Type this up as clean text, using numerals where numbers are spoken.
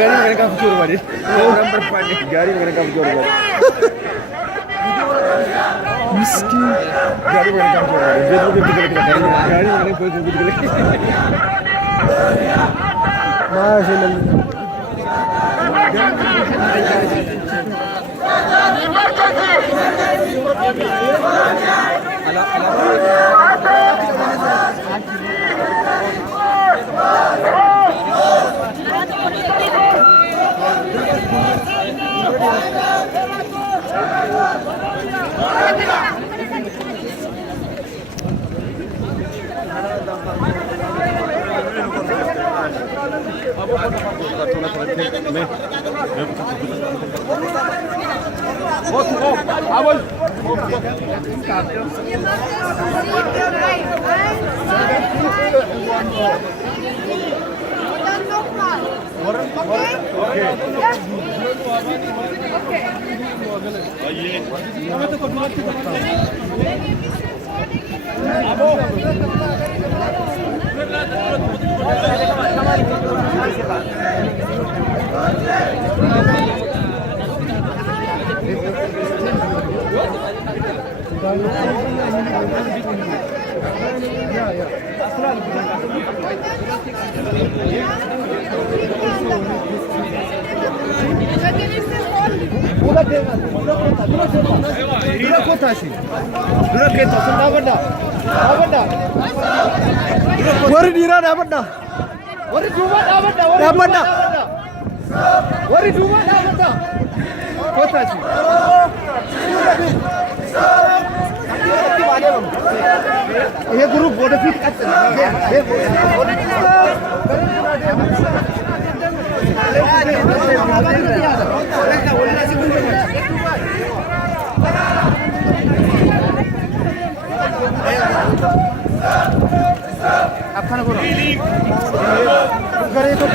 Gari mereka bujur badi. Orang berpandi. Gari mereka bujur badi. Miskin. Gari mereka bujur badi. Betul betul kita gari mereka bujur badi. Masyaallah. Wari dira dapat dah. Wari cuma dapat dah. Dapat dah. Wari cuma dapat dah. Kota sih. ये group board fit करते आप खाना करो करे तो